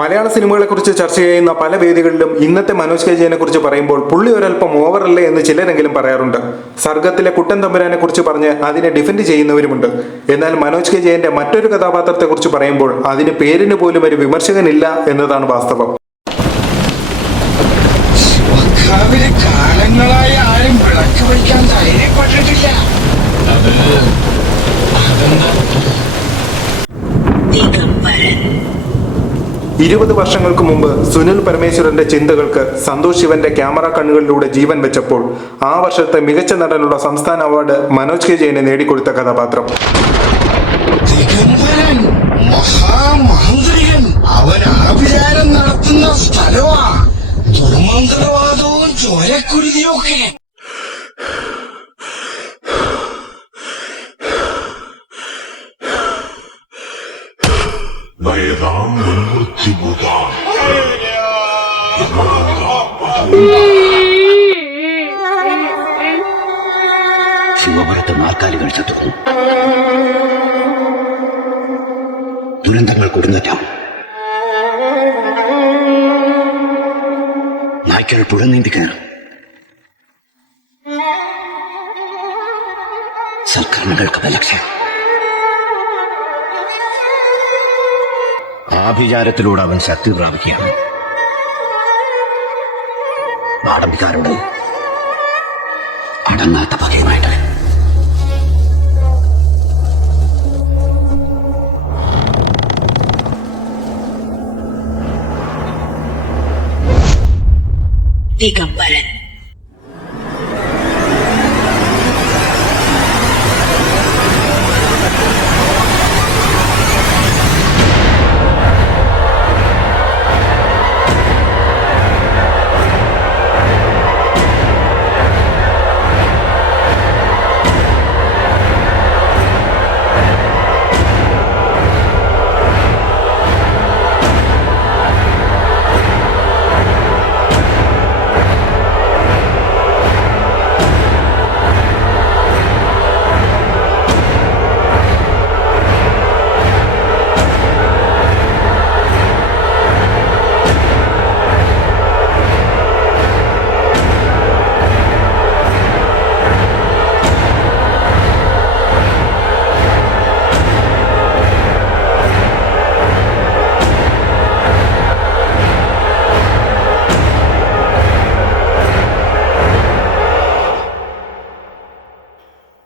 മലയാള സിനിമകളെക്കുറിച്ച് ചർച്ച ചെയ്യുന്ന പല വേദികളിലും ഇന്നത്തെ മനോജ് കെ ജയനെ കുറിച്ച് പറയുമ്പോൾ പുള്ളി ഒരല്പം ഓവറല്ലേ എന്ന് ചിലരെങ്കിലും പറയാറുണ്ട്. സർഗത്തിലെ കുട്ടൻ തമ്പുരാനെ കുറിച്ച് പറഞ്ഞ് അതിനെ ഡിഫെൻഡ് ചെയ്യുന്നവരുമുണ്ട്. എന്നാൽ മനോജ് കെ ജയന്റെ മറ്റൊരു കഥാപാത്രത്തെ കുറിച്ച് പറയുമ്പോൾ അതിന് പേരിന് പോലും ഒരു വിമർശകനില്ല എന്നതാണ് വാസ്തവം. കാലങ്ങളായി ആരും വിളക്ക് വയ്ക്കാൻ ധൈര്യപ്പെട്ടിട്ടില്ല. 20 വർഷങ്ങൾക്ക് മുമ്പ് സുനിൽ പരമേശ്വരന്റെ ചിന്തകൾക്ക് സന്തോഷ് ശിവന്റെ ക്യാമറ കണ്ണുകളിലൂടെ ജീവൻ വെച്ചപ്പോൾ ആ വർഷത്തെ മികച്ച നടനുള്ള സംസ്ഥാന അവാർഡ് മനോജ് കെ ജയന് നേടിക്കൊടുത്ത കഥാപാത്രം. മഹാമന്ത്രിയൻ അവൻ ആഭിചാരം നടത്തുന്ന സ്ഥലമാ. ദുർമന്ത്രവാദവും ചോരക്കുരുതിയും ഒക്കെ. ശിവപുരത്ത് നാൽക്കാലികൾ ചത്തുന്നു. ദുരന്തങ്ങൾ കൊടുന്നേറ്റാം. നായ്ക്കൾ പുഴ നീന്തിക്കണം. സൽക്കർമ്മങ്ങൾക്ക് ബലക്ഷയം. ആഭിചാരത്തിലൂടെ അവൻ ശക്തി പ്രാപിക്കുകയാണ്. നാടമ്പിക്കാരോട് അടങ്ങാത്ത പകയുമായിട്ട്. ദിഗംബരൻ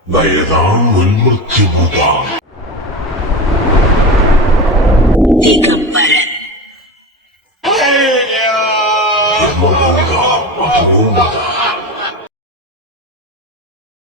നയതാം മുൻമൃത്യുഭൂതാം. ദിഗംബരൻ യമദൂതാം മധുമൂമതാം.